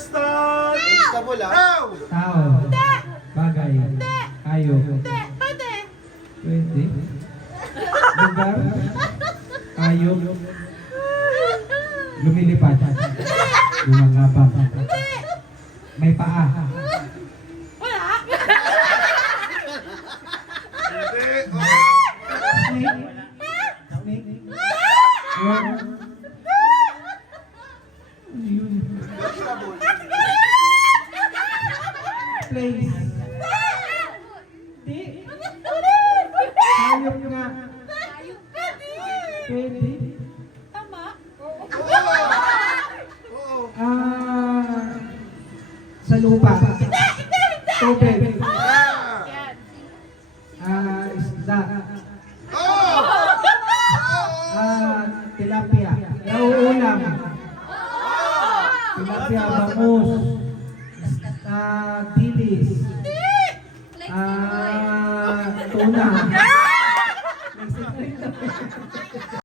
Contestant! Vegetable ah. Now! Tao. Bagay. Hayop. Pwede. Lugar. Hayop. Lumilipad. Lumangabang. May paa. Hindi. Oh. Snake. Snake. What? Ano yun? Vegetable. Place. Di. Hayop nga. Pwede. Oo. Sa lupa. Tubig. Yeah. Isda. Oh! Tilapia. Nauulam. Tilapia, bangus. Dilis. Tuna.